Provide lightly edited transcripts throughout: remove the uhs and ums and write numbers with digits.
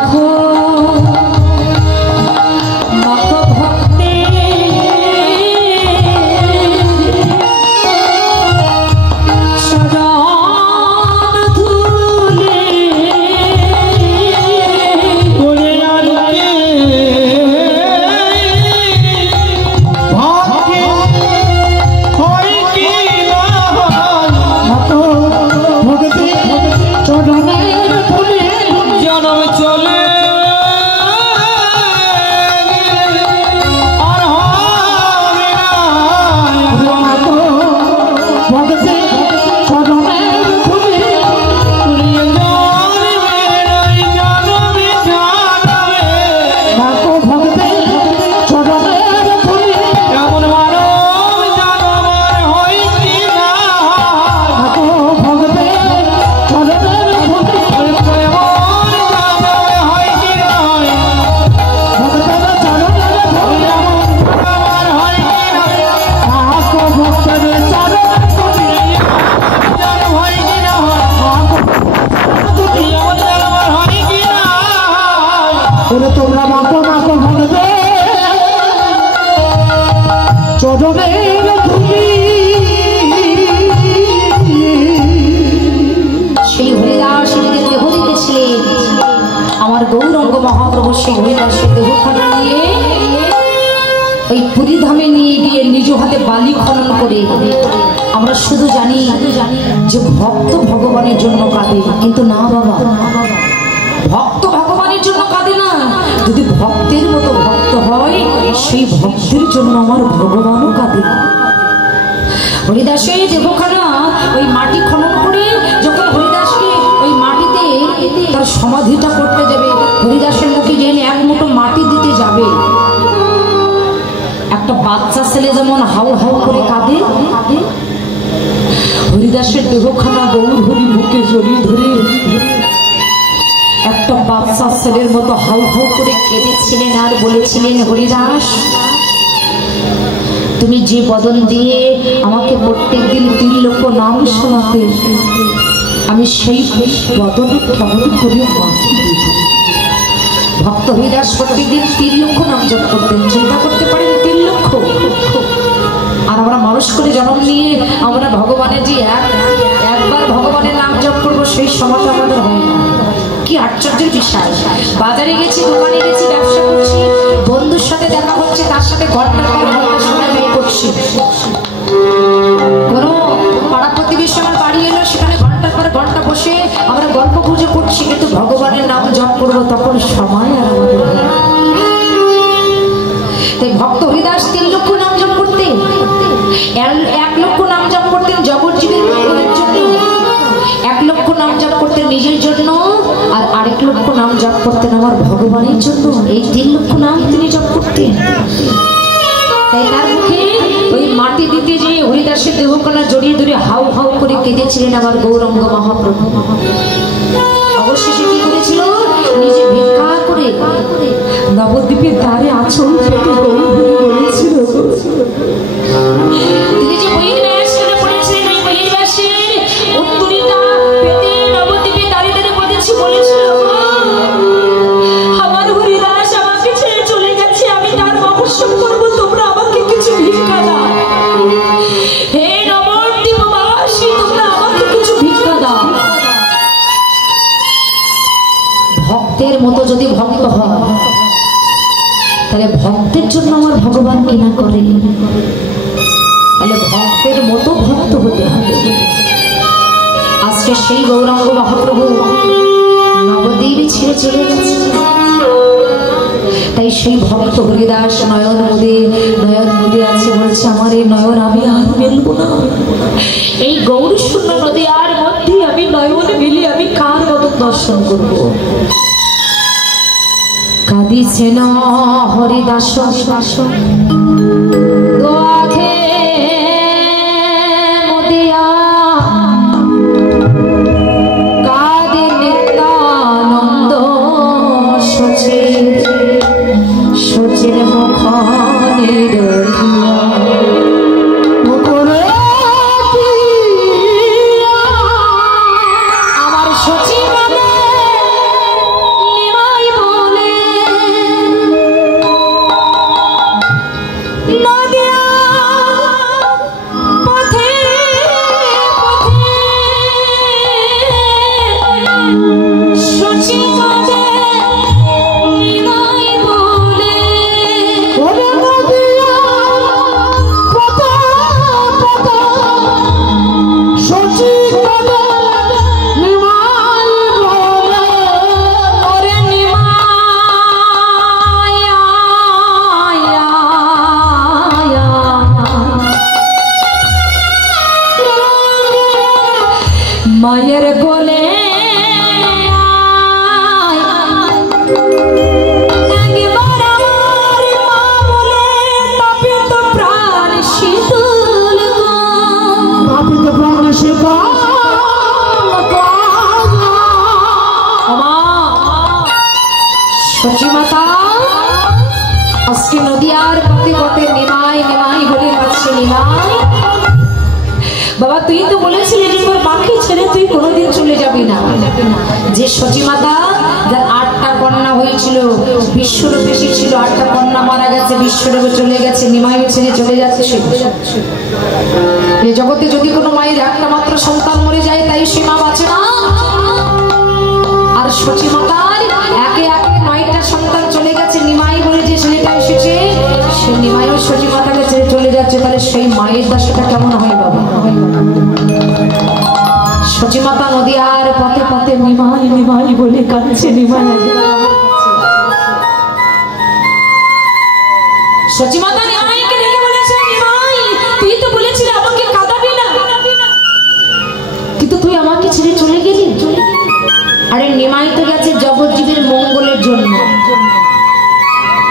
মাখো মাখো ভক্তে সজন ধুলে করে আনকে ভাগ্যে হয় কি না মাতো ভক্তি চরণের ফুলে জনম চলে আর হবে না মাতো ভক্তি চরণের ফুলে তুলিয়ে জানবে নাই জানবে জানবে মাতো ভক্তি চরণের ফুলে এমন মানব জানবার হয় কি না মাতো ভক্তি চরণের ফুলে এমন জানবার হয় কি না ভক্তের চরণের ফুলে এমন জানবার হয় কি না মাতো ভক্তের চরণের ফুলে জান হয় কি না এমন জানবার হয় কি না ওরে তোমরা মাতো মাতো ভক্তে চরণের ফুলে সেই হরিদাস যদি দেহ দিতেছিলেন আমার গৌরাঙ্গ মহাপ্রভু সেই হরিদাসের দেহখানা নিয়ে ওই পুরী ধামে নিয়ে গিয়ে নিজ হাতে বালি খনন করে আমরা শুধু জানি যে ভক্ত ভগবানের জন্য কাঁদে, কিন্তু না বাবা, ভক্ত ভগবানের জন্য কাঁদে না। যদি ভক্তের মতো ভক্ত হয় সেই ভক্তের জন্য আমার ভগবানও কাঁদে। হরিদাসের দেহখানা ওই মাটি খনন করে যখন হরিদাসকে ওই মাটিতে তার সমাধিটা করতে যাবে, হরিদাসের মুখে জেনে এক মুঠো মাটি দিতে যাবে, একটা বাচ্চা ছেলে যেমন হাউ হাউ করে কাঁদে, হরিদাসের দেহখানা গৌর হরি বুকে জড়িয়ে ধরে একটা বাচ্চা ছেলের মতো হাউ হাউ করে কেঁদেছিলেন আর বলেছিলেন, হরিদাস তুমি যে বদন দিয়ে আমাকে প্রত্যেকদিন 3 লক্ষ নাম শোনাতে, আমি সেই বদনে কেমন করে মাটি দিব। ভক্ত হরিদাস প্রত্যেকদিন 3 লক্ষ নাম জপ করতেন। চিন্তা করতে পারেন 3 লক্ষ। আর আমরা মানুষ করে জন্ম নিয়ে আমরা ভগবানের যে একবার ভগবানের নাম জপ করবো সেই সময়টা আমাদের হয় না। কি আশ্চর্যের বিষয়! বাজারে গেছি, দোকানে গেছি, ব্যবসা করছি, বন্ধুর সাথে দেখা হচ্ছে, তার সাথে ঘন্টার পর ঘন্টা সময় ব্যয় করছি। কোনো পাড়া প্রতিবেশী আমার বাড়ি এলো, সেখানে ঘন্টার পর ঘন্টা বসে আমরা গল্প গুজব করছি, কিন্তু ভগবানের নাম জপ করবো তখন সময় আর আমাদের হয় না। তাই ভক্ত হরিদাস 3 লক্ষ নাম জপ করতেন, 1 লক্ষ নাম জপ করতেন জগৎজীবের মঙ্গলের জন্য, 1 লক্ষ নাম জপ করতেন নিজের জন্য, আর 1 লক্ষ নাম জপ করতেন আমার ভগবানের জন্য। এই 3 লক্ষ নাম তিনি জপ করতেন। তাই তার মুখে ওই মাটি দিতে যে হরিদাসের দেহখানা জড়িয়ে ধরে হাউ হাউ করে কেঁদেছিলেন আমার গৌরাঙ্গ মহাপ্রভু। অবশেষে কি করেছিল? নিজে ভিক্ষা করে নবদ্বীপের দ্বারে আঁচল পেতে গৌর হরি বলেছিল, তিনি যে বহির্বাস করে পড়েছিলেন, ওই বহির্বাসের উত্তরীটা পেতে নবদ্বীপের দ্বারে দ্বারে বলেছিল, আমার হরিদাস আমাকে ছেড়ে চলে গেছে, আমি তার মহোৎসব করবো, তোমরা আমাকে কিছু ভিক্ষা দাও। হে নবদ্বীপবাসী, তোমরা আমাকে কিছু ভিক্ষা দাও। ভক্তের মতো যদি ভক্ত হয় তাহলে ভক্তের জন্য আমার ভগবান কি না করে? তাহলে ভক্তের মতো ভক্ত হতে হবে। আজকে সেই গৌরাঙ্গ মহাপ্রভু নবদ্বীপে ছেড়ে চলে গেছে। তাই সেই ভক্ত হরিদাস নয়ন মুদে আছে, বলছে আমার এই নয়ন আমি আর মেলবো না। এই গৌর শূন্য নদী আর মধ্যে আমি নয়ন মেলে আমি কার বদন দর্শন করবো? কাঁদিছেন হরিদাস দোয়াখে মদিয়া, কাঁদে নিত্যানন্দ সচির মুখনে দেখিয়া। আমার সচিব নিমাই সচিমাতা আজকে নদিয়ার পথে পথে নিমাই নিমাই বলে কাছে নিমাই। বাবা তুই তো বলেছিলি যে তোর মাকে ছেড়ে তুই কোনোদিন চলে যাবি না। যে সচিমাতা যার 8টা কন্যা হয়েছিল, বিশ্বরূপে ছিল, 8টা কন্যা মারা গেছে, বিশ্বরূপে চলে গেছে, নিমাইও ছেড়ে চলে যাচ্ছে। এই জগতে যদি কোনো মায়ের একটা মাত্র সন্তান মরে যায় তাই সে মা বাঁচে না। আর সচিমাতার একে একে 9টা সন্তান চলে গেছে, নিমাই বলে যে ছেলেটা এসেছে সে নিমাইও সচিমাতাকে ছেড়ে চলে যাচ্ছে, তাহলে সেই মায়ের দশাটা কেমন হয় বাবা? সচিমাতা নদিয়ার পথে পথে নিমাই নিমাই বলে কাঁদছে। নিমাই সচিমাতা নিমাইকে ডেকে বলেছে, নিমাই তুই তো বলেছিলি আমাকে কাঁদাবি না, কিন্তু তুই আমাকে ছেড়ে চলে গেলি। আরে নিমাই তো গেছে জগৎজীবের মঙ্গলের জন্য,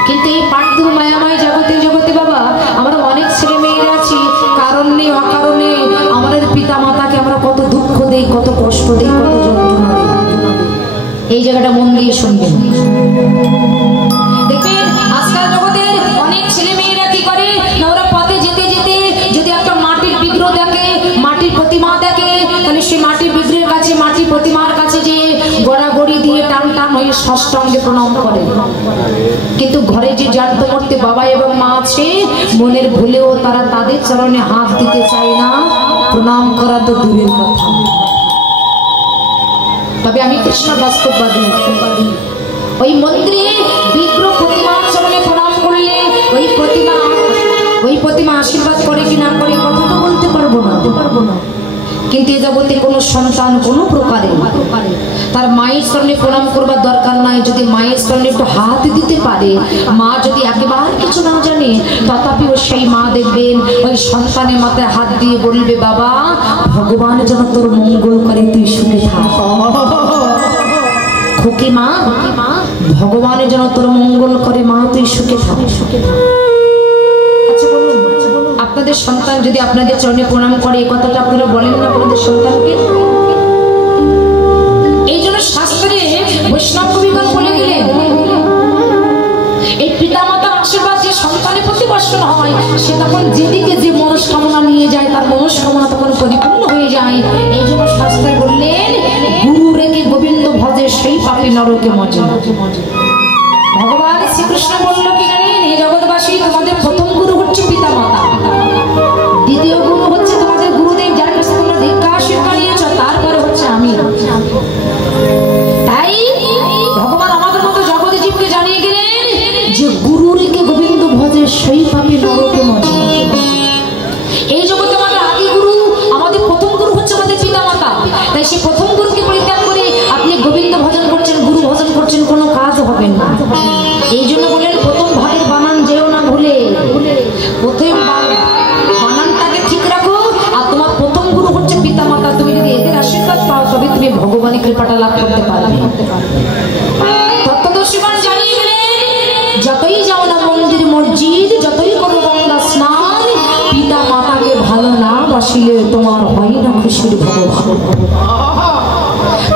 কিন্তু এই পার্থিব মায়াময় জগতে জগতে বাবা আমরা অনেক ছেলে মেয়েরা আছি, কারণে অকারণে আমাদের পিতা মাতাকে আমরা কত দুঃখ দেই, কত কষ্ট দেই, কত যন্ত্রণা দেই। এই জায়গাটা মন দিয়ে শুনবেন। দেখবেন আজকাল জগতের অনেক ছেলে মেয়েরা কি করে না, ওরা পথে যেতে যেতে যদি একটা মাটির বিগ্রহ দেখে, মাটির প্রতিমা দেখে, তাহলে সেই মাটির বিগ্রহের কাছে, মাটির প্রতিমার কাছে যে গড়াগড়ি দিয়ে টান টান হয়ে ষষ্টাঙ্গে প্রণাম করে। কিন্তু ঘরে যে জানতে মরতে বাবা এবং মা আছে, মনের ভুলেও তারা তাদের চরণে হাত দিতে চায় না, প্রণাম করা তো দূরের কথা। তবে আমি কৃষ্ণ বাস্তববাদী, ওই মন্দিরে বিগ্রহ প্রতিমার চরণে প্রণাম করলে ওই প্রতিমা আশীর্বাদ করে কি না করে কথা তো বলতে পারবো না। কিন্তু এই জগতে কোনো সন্তান কোনো প্রকারে তার মায়ের চরণে প্রণাম করবার দরকার নাই। যদি মায়ের চরণে একটু হাত দিতে পারে, মা যদি একেবারে কিছু না জানে, তথাপিও সেই মা দেখবেন ওই সন্তানের মাথায় হাত দিয়ে বলবে, বাবা ভগবান যেন তোর মঙ্গল করে, তুই সুখে থাক। খুকি মা, ভগবানের যেন তোর মঙ্গল করে, মা তুই সুখে থাক। আচ্ছা বলুন, আপনাদের সন্তান যদি আপনাদের চরণে প্রণাম করে, এই কথাটা আপনারা বলেন না আপনাদের সন্তানকে? এই জন্য শাস্ত্রে বৈষ্ণব কবিগণ বলে গেলেন, এই পিতা মাতার আশীর্বাদ যে সন্তানের প্রতি বর্ষণ হয়, সে তখন যেদিকে যে মনস্কামনা নিয়ে যায় তার মনস্কামনা তখন পরিপূর্ণ হয়ে যায়। এই জন্য শাস্ত্রে বললেন, গুরু রেখে গোবিন্দ ভজে সেই পাপী নরকে মজে। ভগবান শ্রীকৃষ্ণ বলল কি জানেন, এই জগৎবাসী তোমাদের প্রথম গুরু হচ্ছে পিতা মাতা, দ্বিতীয় গুরু হচ্ছে তোমাদের গুরুদেব, যার কাছে তোমরা দীক্ষা শিক্ষা নিয়েছ, তারপরে হচ্ছে আমি। তাই ভগবান আমাদের মতো জগৎ জীবকে জানিয়ে গেলেন যে গুরু রেখে গোবিন্দ ভজে সেই পাপী নরকে মজে। এই জগতে আমাদের আদি গুরু, আমাদের প্রথম গুরু হচ্ছে আমাদের পিতা মাতা। তাই সেই প্রথম গুরুকে পরিত্যাগ করে আপনি গোবিন্দ ভজন করছেন, গুরু ভজন করছেন, কোনো কাজ হবে না। এই জন্য বলেন প্রথম ভাগের বানান যেও না ভুলে, প্রথম বানানটাকে ঠিক রাখো। আর তোমার প্রথম গুরু হচ্ছে পিতা মাতা, তুমি যদি এদের আশীর্বাদ পাও তবে তুমি ভগবানের কৃপাটা লাভ করতে পারবে। তত্ত্বদর্শীগণ জানিয়ে গেলেন, যতই যাও না মন্দির মসজিদ, যতই করো গঙ্গা স্নান, পিতা মাতাকে ভালো না বাসিলে তোমার হয় না খুশির ভগবান।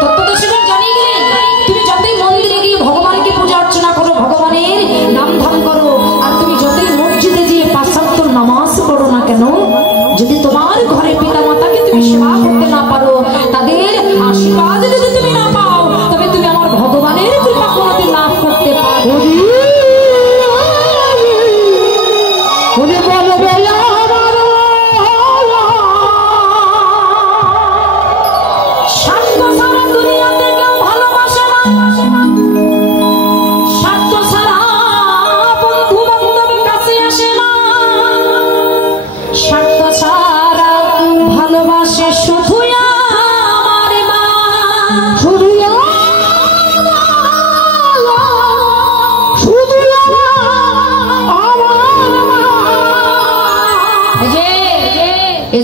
তত্ত্বদর্শীগণ জানিয়ে গেলেন, তুমি যতই মন্দিরে গিয়ে ভগবানকে পূজা অর্চনা করো, ভগবানের নাম ধাম করো, আর তুমি যতই মসজিদে গিয়ে 5 ওয়াক্ত নামাজ পড়ো না কেন, যদি তোমার ঘরে পিতা মাতাকে তুমি সেবা করতে না পারো, তাদের আশীর্বাদ যদি তুমি না পাও, তবে তুমি আমার ভগবানের কৃপা কোনোদিন লাভ করতে পারো।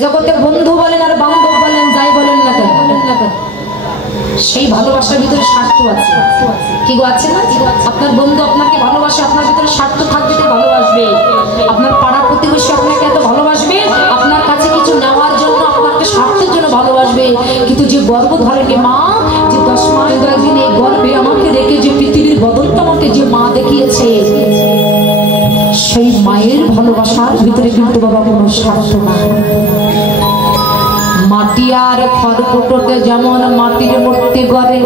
জগতে বন্ধু বলেন আর বান্ধব বলেন, যাই বলেন না কেন, সেই ভালোবাসার ভিতরে স্বার্থ আছে। কি গো আছে না? আপনার বন্ধু আপনাকে ভালোবাসে, আপনার ভিতরে স্বার্থ থাকবে, তাই ভালোবাসবে। আপনার পাড়া প্রতিবেশী আপনাকে এত ভালোবাসবে, আপনার কাছে কিছু নেওয়ার জন্য, আপনাকে স্বার্থের জন্য ভালোবাসবে। কিন্তু যে গর্ব ধরেনি মা, যে 10 মাস 10 দিন এই গর্ভে আমাকে রেখে যে পৃথিবীর বদলটা আমাকে যে ভালোবাসার ভিতরে কিন্তু বাবা কোনো স্বার্থ না। মাটি আর খড়কুটোতে যেমন মাটির মূর্তি গড়ে,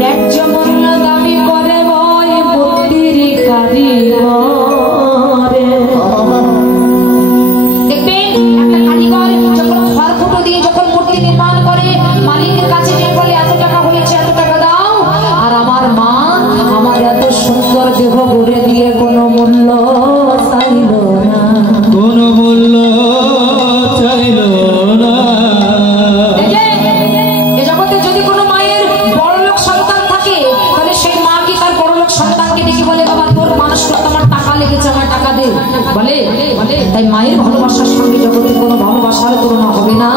ন্যায্য মূল্য দাবি করে ওই মূর্তির কারিগরে। দেখবেন একটা কারিগর যখন খড়কুটো দিয়ে যখন মূর্তি নির্মাণ করে, মালিকের কাছে যে বলে এত টাকা হয়েছে, এত টাকা দাও। আর আমার মা আমার এত সুন্দর দেহ গড়ে দিয়ে কোনো মূল্য চাইল না, কোনো মূল্য চাইল না। এ জগতে যদি কোনো মায়ের বড়লোক সন্তান থাকে, তাহলে সেই মা কি তার বড়লোক সন্তানকে ডেকে বলে বাবা তোর মানুষ করতে আমার টাকা লেগেছে, আমার টাকা দে, বলে? তাই মায়ের ভালোবাসার সঙ্গে জগতে কোনো ভালোবাসার তুলনা হবে না।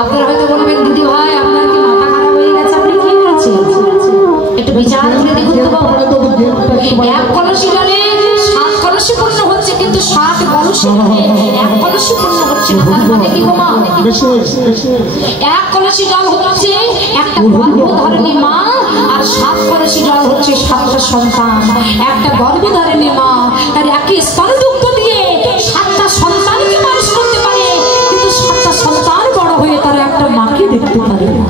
আপনারা হয়তো বলবেন দিদি ভাই আপনার কি মাথা খারাপ হয়ে গেছে, আপনি কি বলছেন? একটু বিচার করে দেখুন তো বাবা, এক কলসি জলে 7 কলসি পূর্ণ হচ্ছে, কিন্তু 7 কলসি এক কলসি পূর্ণ হচ্ছে না। তার মানে কি গো মা? এক কলসি জল হচ্ছে একটা গর্ভধারিণী মা, আর 7 কলসি জল হচ্ছে 7টা সন্তান। একটা গর্ভধারিণী মা তার একই স্তনযুক্ত দিয়ে 7টা সন্তানকে মানুষ করতে পারে, কিন্তু 7টা সন্তান বড় হয়ে তারা একটা মাকে দেখতে পারে না।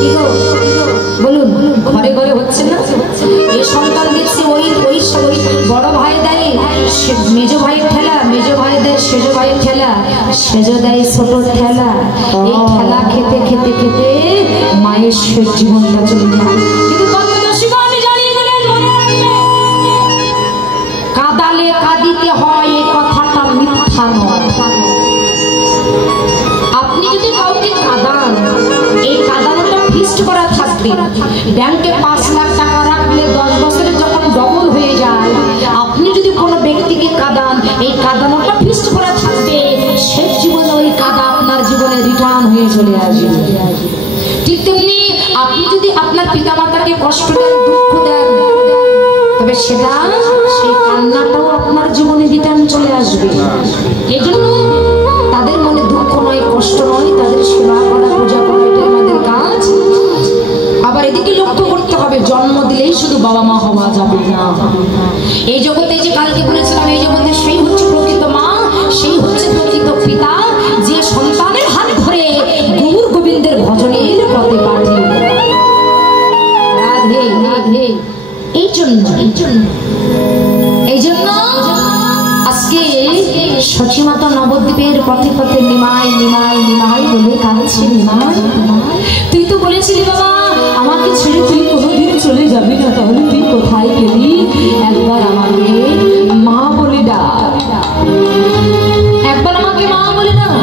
কি গো বলুন, ঘরে ঘরে হচ্ছে না? এই সন্তান দেখছি ওই ওই বড় ভাই দেয় মেজো ভাইয়ের ঠেলা, মেজো ভাই দেয় সেজো ভাইয়ের ঠেলা, সেজো দেয় ছোট ঠেলা। এই ঠেলা খেতে খেতে খেতে মায়ের শেষ জীবনটা চলে যায়। কিন্তু তত্ত্বদর্শীগণ জানিয়ে দিলেন, মনে রাখবে, কাদালে কাঁদিতে হয় এই কথাটা মিথ্যা নয়। আপনি যদি কাউকে কাঁদান, এই কাঁদানোটা ফিক্সড করা থাকবে। ব্যাংকে 5 লাখ টাকা রাখলে 10 বছরে যখন ডবল হয়ে যায়, আপনি যদি কোনো ব্যক্তিকে কাঁদান, এই কাঁদানোটা ফিক্সড করা থাকবে। সেটা সেই কান্নাটাও আপনার জীবনে রিটার্ন চলে আসবে। এই জন্য তাদের মনে দুঃখ নয়, কষ্ট নয়, তাদের সেবা করা, পূজা করা, এটা আমাদের কাজ। আবার এদিকে লক্ষ্য করতে হবে, জন্ম দিলেই শুধু বাবা মা হওয়া যাবে না। এই জগতে যে কালকে বলেছিলাম, এই জগতে সেই হচ্ছে প্রকৃত মা, সেই হচ্ছে প্রকৃত পিতা, যে সন্তানের হাত ধরে গৌর গোবিন্দের ভজনের পথে পাঠিয়ে দেয়। রাধে রাধে। এই জন্য আজকে সচিমাতা নবদ্বীপের পথে পথে নিমাই নিমাই নিমাই বলে কাঁদছে। নিমাই, তুই তো বলেছিলি বাবা আমাকে ছেড়ে তুই কোনোদিন চলে যাবি না, তাহলে তুই কোথায় গেলি? একবার আমাকে মা বলে ডাক, একবার আমাকে মা বলে ডাক।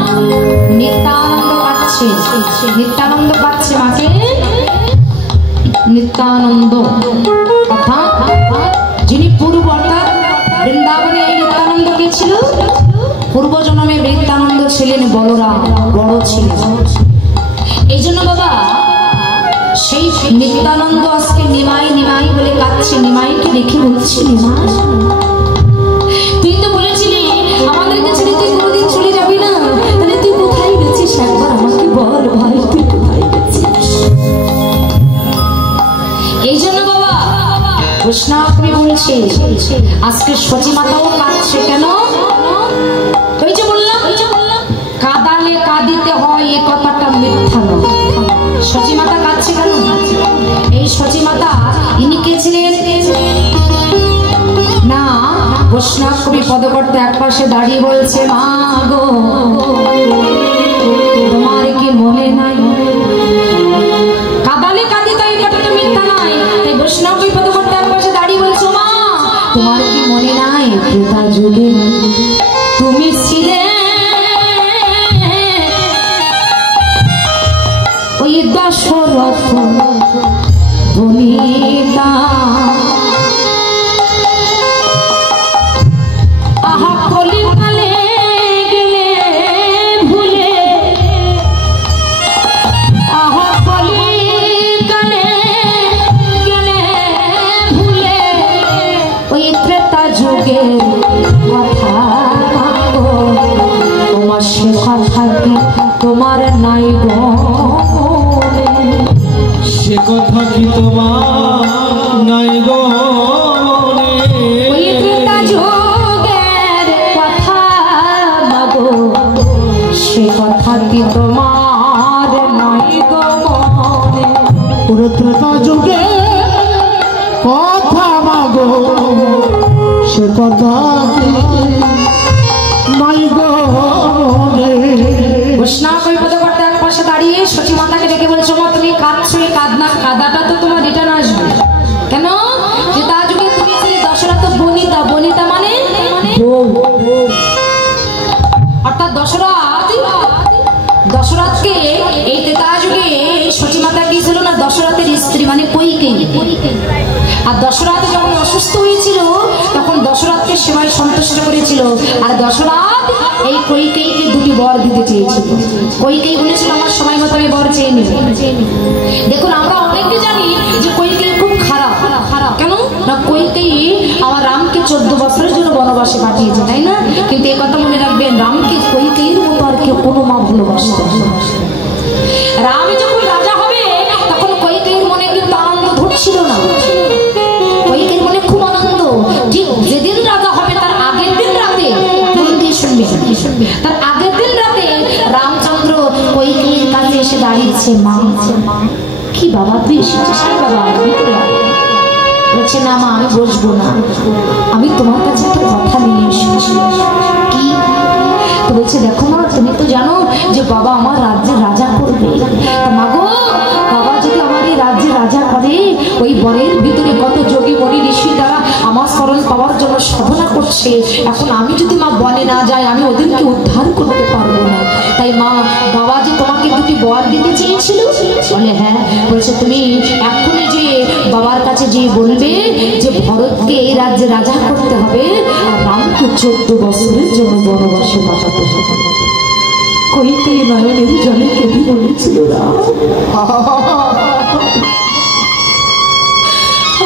নিত্যানন্দ পাচ্ছে, নিত্যানন্দ পাচ্ছে মাকে, নিত্যানন্দ অর্থাৎ যিনি পূর্ব অর্থাৎ বৃন্দাবনে এই নিত্যানন্দ কে ছিল? পূর্ব জন্মে নিত্যানন্দ ছিলেন বলরাম, বড় ছিলেন। এই জন্য বাবা সেই নিত্যানন্দ আজকে নিমাই নিমাই বলে কাঁদছে। নিমাইকে দেখে বলছি, নিমাই তুই তো বলেছিলি আমাদেরকে ছেড়ে তুই কোনোদিন চলে যাবি না, তাহলে তুই কোথায় গেছিস? একবার আমাকে বল ভাই, তুই কোথায় গেছিস? এই জন্য বাবা বৈষ্ণব বলছে আজকে সচিমাতাও কাঁদছে। কেন? ওই যে বললাম কাঁদালে কাঁদিতে হয়, এ কথাটা মিথ্যা নয়। সচিমাতা কাঁদছে কেন? এই সচিমাতা ইনি কে ছিলেন না? বৈষ্ণব কবি পদকর্তা এক পাশে দাঁড়িয়ে বলছে, মা গো তোমার কি মনে নাই? কাঁদালে কাঁদিতে হয়, কথাটা মিথ্যা নয়। তাই বৈষ্ণব কবি পদকর্তা এক পাশে দাঁড়িয়ে বলছো, মা তোমার কি মনে নাই ত্রেতা যুগে তুমি ছিলে ওই দশরথ বনিতা? আহা কলিকালে গেলে ভুলে, আহা কলিকালে গেলে ভুলে ওই ত্রেতা যুগের কথা। তোমার সে কথা কি তোমার নাই গো? সে কথা কি তোমার নাই গো? ওই ত্রেতা যুগের কথা মাগো, সে কথা কি তোমার নাই গো মনে? ওরে ত্রেতা যুগে কথা মাগো, সে কথা কি নাই গো? বৈষ্ণব কবি পদকর্তা এক পাশে দাঁড়িয়ে সচিমাতাকে ডেকে বলেছো, মা তুমি কাঁদছো, এই কাঁদাটা তো তোমার রিটার্ন আসবে। কেন? যে তার যুগে তুমি ছিলে দশরথ বনিতা। বনিতা মানে বউ, অর্থাৎ দশরথকে এই ত্রেতা যুগে সচিমাতা কি ছিল না? দশরথের স্ত্রী মানে কৈকেয়ী। আর দশরথ যখন অসুস্থ হয়েছিল তখন দশরথকে সেবায় সন্তুষ্ট করেছিল। আর দশরথ এই কৈকেয়ীকে দুটি বর দিতে চেয়েছিল। কৈকেয়ী বলেছিল আমার সময় মতো আমি বর চেয়ে নেব। দেখুন আমরা অনেকে জানি যে কৈকেয়ী খুব খারাপ। কেন না? কৈকেয়ী আমার রামকে 14 বছরের জন্য বনবাসে পাঠিয়েছে, তাই না? কিন্তু এই কথা মনে রাখবেন, রামকে কৈকেয়ীর মতো আর কেউ কোনো মা ভালোবাসতে। রাম যখন রাজা হবে তখন কৈকেয়ীর মনে কিন্তু আনন্দ ধরছিল না। কৈকেয়ীর মনে খুব আনন্দ। ঠিক যেদিন রাজা হবে তার আগের দিন রাতে, তার আগের দিন রাতে রামচন্দ্র কৈকেয়ীর কাছে এসে দাঁড়িয়েছে। মা কি বাবা তুই এসেছিস? বাবা বলছে, না মা আমি বসবো না, আমি তোমার কাছে একটা কথা নিয়ে এসেছি। কি? তো বলছে, দেখো মা তুমি তো জানো যে বাবা আমার রাজ্যের রাজা করবে। মা গো, বাবা যদি আমার এই রাজ্যের রাজা করে, ওই বরের ভিতরে কত যোগী বনি ঋষি দ্বারা আমার স্মরণ পাওয়ার জন্য সাধনা করছে। এখন আমি যদি মা বনে না যাই, আমি ওদেরকে উদ্ধার করতে পারবো না। তাই মা বাবা যে তোমাকে দুটি বর দিতে চেয়েছিল। বলে হ্যাঁ। বলছে তুমি এখনই যে বাবার কাছে যে বলবে যে ভরতকে এই রাজ্যে রাজা করতে হবে, আর রামকে 14 বছরের জন্য বনবাসে পাঠাতে হবে। কৈকেয়ী নয়নের জলে কেঁদে বলেছিল,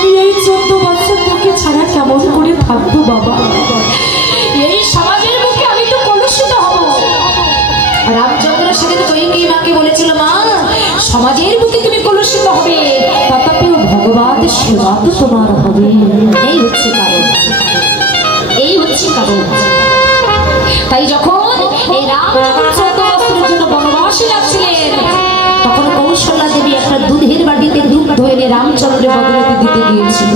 আমি এই 14 বছর তোকে ছাড়া কেমন করে থাকবো বাবা? এই সমাজের বুকে আমি তো কলুষিত হব। রামচন্দ্র সেদিন কইকেয়ী মাকে বলেছিল, মা সমাজের বুকে তুমি কলুষিত হবে, তথাপিও ভগবানের সেবা তো তোমার হবে। এই হচ্ছে কারণ, এই হচ্ছে কারণ। তাই যখন এই রাম যখন 14 বছরের জন্য বনবাসে যাচ্ছিলেন, তখন কৌশল্যা দেবী একটা দুধের বাটিতে দুধ ধরে রামচন্দ্রের বদলাতে দিতে গিয়েছিল।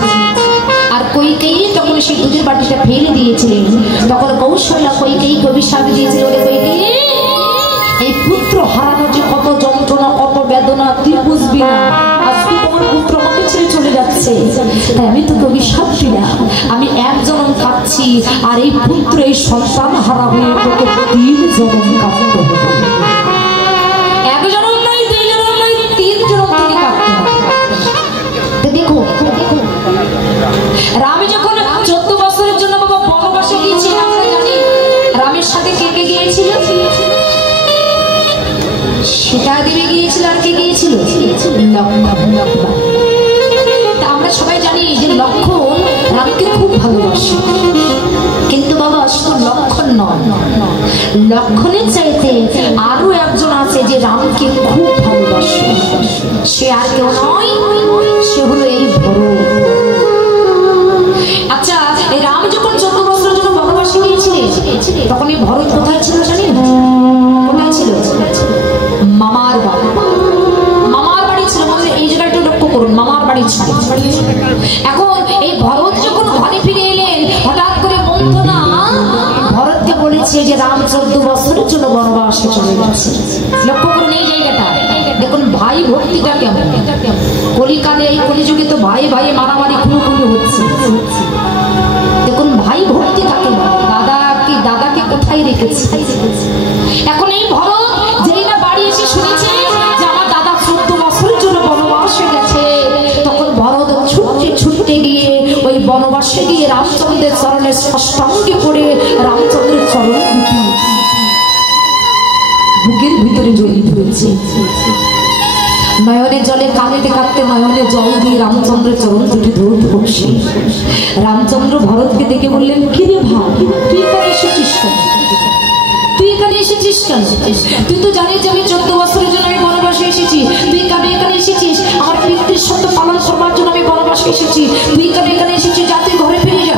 আর কইকেয়ী তখন সেই দুধের বাটিটা ফেলে দিয়েছিলেন। তখন কৌশল্যা কইকেয়ীকে অভিশাপ দিয়েছিল, ওরে কইকেয়ী, এই পুত্র হারানো যে কত যন্ত্রণা, কত বেদনা তুই বুঝবি না। আজকে তোমার পুত্র আমাকে ছেড়ে চলে যাচ্ছে, তাই আমি তোকে অভিশাপ দিলাম। আমি এক জনম কাঁদছি, আর এই পুত্র এই সন্তান হারা হয়ে তোকে 3 জনম কাঁদতে হবে। 1 জনম নয়, 2 জনম নয়, 3 জনম তোকে কাঁদতে হবে। দেখো রাম যখন 14 বছরের জন্য বাবা বনবাসে গিয়েছিল, আমরা জানি রামের সাথে কে কে গিয়েছিল? সীতা দেবী গিয়েছিল, আর কে গিয়েছিল? তা আমরা সবাই জানি যে লক্ষণ রামকে খুব ভালোবাসে, কিন্তু বাবা শুধু লক্ষণ নয়, লক্ষণের চাইতে আরো একজন আছে যে রামকে খুব ভালোবাসে। সে আর কেউ নয়, সে হলো এই ভরত। আচ্ছা, এই রাম যখন 14 বছরের জন্য বনবাসে গিয়েছিলেন, তখন এই ভরত কোথায় ছিল জানেন? কোথায় ছিল? মামার বাড়ি। মামার বাড়ি ছিল, মানে এই জায়গাটা একটু লক্ষ্য করুন, মামার বাড়ি ছিল। এখন এই ভরত যখন ঘরে ফিরে এলেন, হঠাৎ করে মন্থনা ভরতকে বলেছে যে রাম 14 বছরের জন্য বনবাসে চলে যাচ্ছে। লক্ষ্য করুন এই জায়গাটা, দেখুন ভাই ভক্তিটা কেমন। কলিকালে এই কলিযুগে তো ভাই ভাই মারামারি খুনোখুনি হচ্ছে। দেখুন ভাই ভক্তি কাকে বলে, দাদাকে কোথায় রেখেছে। এখন এই ভরত যেই না বাড়ি এসে শুনেছে যে আমার দাদা 14 বছরের জন্য বনবাসে গেছে, তখন ভরত ছুটতে গিয়ে ওই বনবাসে গিয়ে রামচন্দ্রের চরণের সাষ্টাঙ্গে পড়ে রামচন্দ্রের চরণ দুটি বুকের ভিতরে জড়িয়ে ধরেছে। নয়নের জলে কাঁদতে কাঁদতে নয়নে জল দিয়ে রামচন্দ্রের চরণ দুটি ধরতে বসে। রামচন্দ্র ভরতকে দেখে বললেন, কি রে ভাই, তুই এখানে এসেছিস কেন? তুই এখানে এসেছিস কেন? তুই তো জানিস যে আমি 14 বছরের জন্য আমি বনবাসে এসেছি। তুই কেন এখানে এসেছিস? আমার পিতৃর সত্য পালন করবার জন্য আমি বনবাসে এসেছি। তুই কেন এখানে এসেছিস? যা, তুই ঘরে ফিরে যা।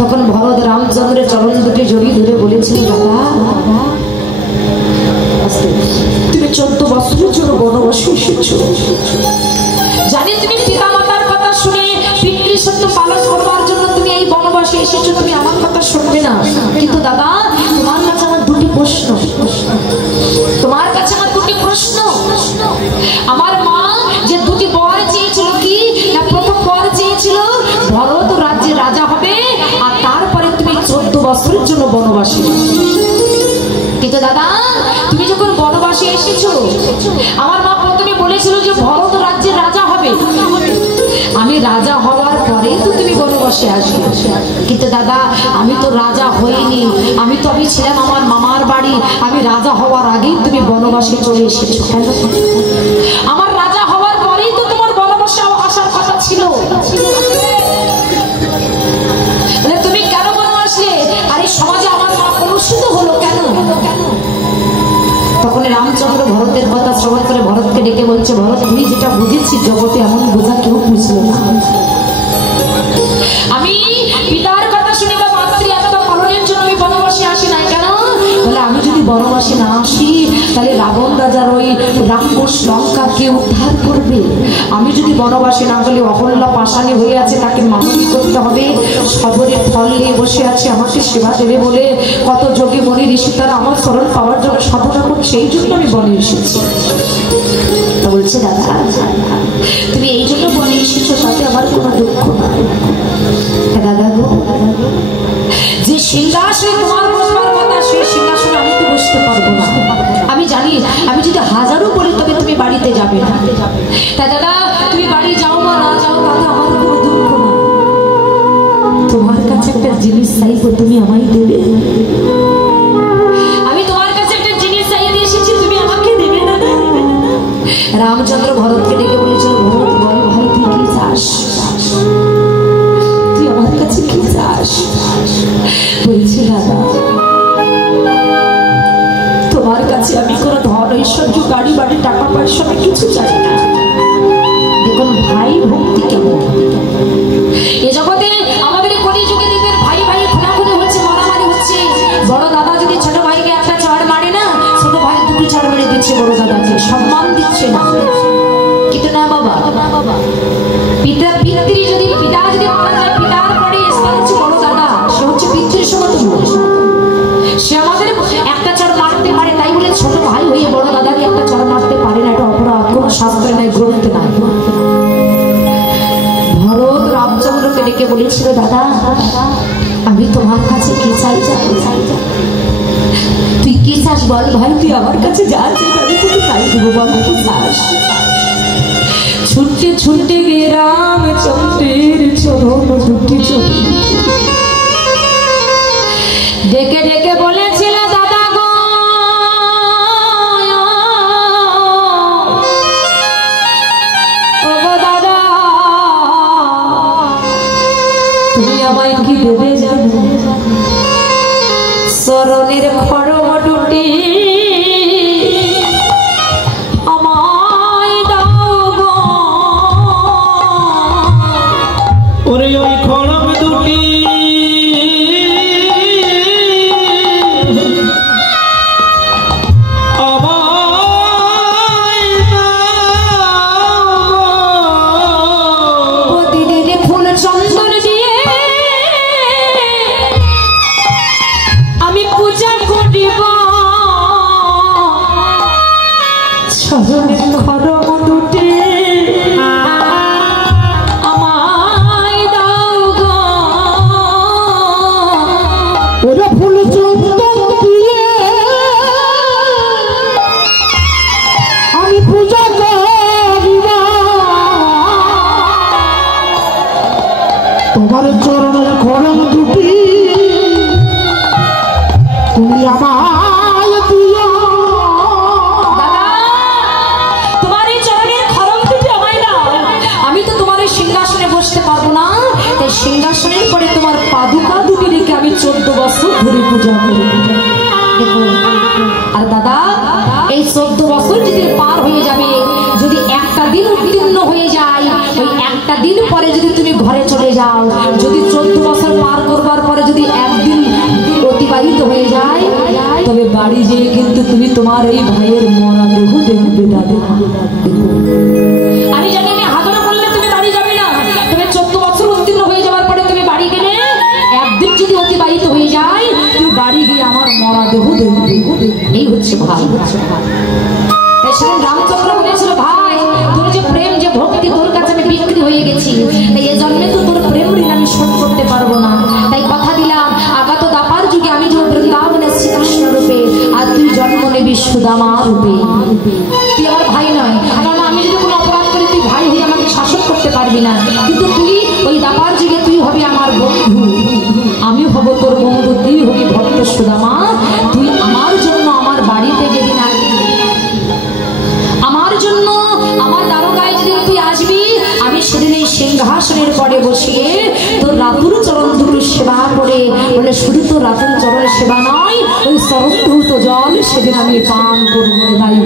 তখন ভরত রামচন্দ্রের চরণ দুটি জড়িয়ে ধরে বলেছিল, দাদা তুমি 14 বছরের জন্য বনবাসে এসেছো। জানি তুমি পিতা মাতার কথা শুনে পিতৃ সত্য পালন করবার জন্য তুমি এই বনবাসে এসেছো, তুমি আমার কথা শুনবে না। কিন্তু দাদা তোমার কাছে আমার 2টি প্রশ্ন। তোমার কাছে আমার 2টি প্রশ্ন। আমার মা যে 2টি বর চেয়েছিল, কি না প্রথম বর চেয়েছিল ভরত রাজ্যের রাজা হবে, আর তারপরে তুমি 14 বছরের জন্য বনবাসী। কিন্তু দাদা তুমি যখন বনবাসে এসেছো, আমার মা প্রথমে বলেছিল যে ভরত রাজ্যের রাজা হবে, আমি রাজা হওয়ার পরেই তো তুমি বনবাসে আসবে। কিন্তু দাদা আমি তো রাজা হইনি, আমি ছিলাম আমার মামার বাড়ি, আমি রাজা হওয়ার আগেই তুমি বনবাসে চলে এসেছো। কেন? আমার রাজা হওয়ার পরেই তো তোমার বনবাসে আসার কথা ছিল। তুমি কেন বনবাসে? আর এই সমাজে আমার মা কলুষিত হলো কেন? তখন রামচন্দ্র ভরতের কথা শ্রবণ করে ভরতকে ডেকে বলছে, ভরত তুই যেটা বুঝেছিস জগতে এমন বোঝা কেউ বুঝল না। আমি পিতার কথা শুনে বা মাতৃ আত্মা পালনের জন্য আমি বনবাসে আসি না। কেন? বলে আমি যদি বনবাসে না আসি তাহলে রাবণ রাজার ওই রাক্ষস লঙ্কাকে উদ্ধার করবে। আমি যদি বনবাসে না গেলে অহল্যা পাষাণী হয়ে আছে, তাকে মানবী করতে হবে। সবরের ফল নিয়ে বসে আছে, আমাকে সেবা দেবে বলে কত যোগী মনি ঋষি তারা আমার শরণ পাওয়ার জন্য সাধনা করছে, এই জন্য আমি বনে এসেছি। তো বলছে দাদা তুমি এই জন্য বনে এসেছো, তাতে আমার কোনো দুঃখ নাই। দাদা গো, যে সিংহাসনে তোমার বসবার কথা সেই সিংহাসনে আমি তো বসতে পারবো না। আমি জানি আমি যদি হাজারও বলি তবে তুমি বাড়িতে যাবে না। তা দাদা তুমি বাড়ি যাও বা না যাও তাতে আমার কোনো দুঃখ না। তোমার কাছে একটা জিনিস চাইবো, তুমি আমায় দেবে। আমি তোমার কাছে একটা জিনিস চাইতে এসেছি, তুমি আমাকে দেবে না। রামচন্দ্র ভরতকে ডেকে বলেছিল, ভরত বল ভাই তুই কি কিচ্ছু চাই না। দেখুন ভাই ভক্তি কেমন। এ জগতে আমাদের কলিযুগে দেখবেন ভাই ভাই খুনাখুনি হচ্ছে, মারামারি হচ্ছে। বড় দাদা যদি ছোট ভাইকে একটা চড় মারে না, ছোট ভাই দুটো চড় মেরে দিচ্ছে বড় দাদাকে, সম্মান দিচ্ছে না। কিন্তু না বাবা, পিতা পিতৃ যদি পিতা যদি মারা যায়, পিতার পরে হচ্ছে বড় দাদা, সে হচ্ছে পিতৃর সমতুল্য। সে আমাদের একটা চড় মারতে পারে, তাই বলে ছোট ভাই হয়ে বড় দাদাকে একটা চড় মারতে পারে না, এটা অপরাধ, কোনো শাস্ত্রে নাই, গ্রন্থে নাই। ভরত রামচন্দ্রকে ডেকে বলেছিল, দাদা আমি তোমার কাছে কি চাই জানো? তুই কি চাস বল ভাই, তুই আমার কাছে যা চাই আমি তোকে তাই দেবো, বল কি চাস? ছুটতে ছুটতে গিয়ে রামচন্দ্রের চরণ দুটি চোখে ডেকে ডেকে বলেছিল, দাদা গো ও গো দাদা, তুমি আমায় কি দেবে জানো? চরণের খড়গ দুটি আমায় দাও গো। ওরে ওই খড়গ দুটি তোমার চরণের খড়গ দুটি তুমি আমায় দিও। দাদা তোমার এই চরণের খড়গ দুটি আমায় দাও। আমি তো তোমার এই সিংহাসনে বসতে পারবো না, তাই সিংহাসনের পরে তোমার পাদুকা দুটি রেখে আমি 14 বছর ধরে পূজা করি। আর দাদা এই 14 বছর যদি পার হয়ে যাবে, যদি একটা দিন উত্তীর্ণ হয়ে যায়, ওই একটা দিন পরে যদি তুমি ঘরে চলে যাও, যদি 14 বছর পার করবার পরে যদি একদিন অতিবাহিত হয়ে যায়, তবে বাড়ি যেয়ে কিন্তু তুমি তোমার এই ভাইয়ের মরা দেহ দেখবে। দাদা আমি জানি না হাজারো বললে তুমি বাড়ি যাবে না, তবে 14 বছর উত্তীর্ণ হয়ে যাওয়ার পরে তুমি বাড়ি গেলে, একদিন যদি অতিবাহিত হয়ে যায়, তুমি বাড়ি গিয়ে আমার মরা দেহ দেখবে। এই হচ্ছে ভাই। রামচন্দ্র বলেছিল, ভাই তোর যে প্রেম যে ভক্তি তোর কাছে আমি বিক্রি হয়ে গেছি, তাই এই জন্মে তো তোর প্রেম ঋণ আমি শোধ করতে পারবো না। তাই কথা দিলাম, আগাত দাপার যুগে আমি যে বৃন্দাবনের শ্রীকৃষ্ণ রূপে, আর তুই জন্ম নেবি সুদামা রূপে। তুই আমার ভাই নয়, কারণ আমি যদি কোনো অপরাধ করি তুই ভাই হয়ে আমাকে শাসন করতে পারবি না, কিন্তু তুই ওই দাপার যুগে তুই হবি আমার বন্ধু, আমি হব তোর বন্ধু, তুই হবি ভক্ত সুদামা। তুই আমার জন্য আমার বাড়িতে যেদিন আসবি, আমার জন্য আমার দারোগায় যেদিন তুই আসবি, আমি সেদিন এই সিংহাসনের পরে বসিয়ে তোর রাতুর চরণ দুটো সেবা করে, বলে শুধু তোর রাতুর চরণ সেবা নয়, ওই চরণ ধূত জল সেদিন আমি পান করবো। তাই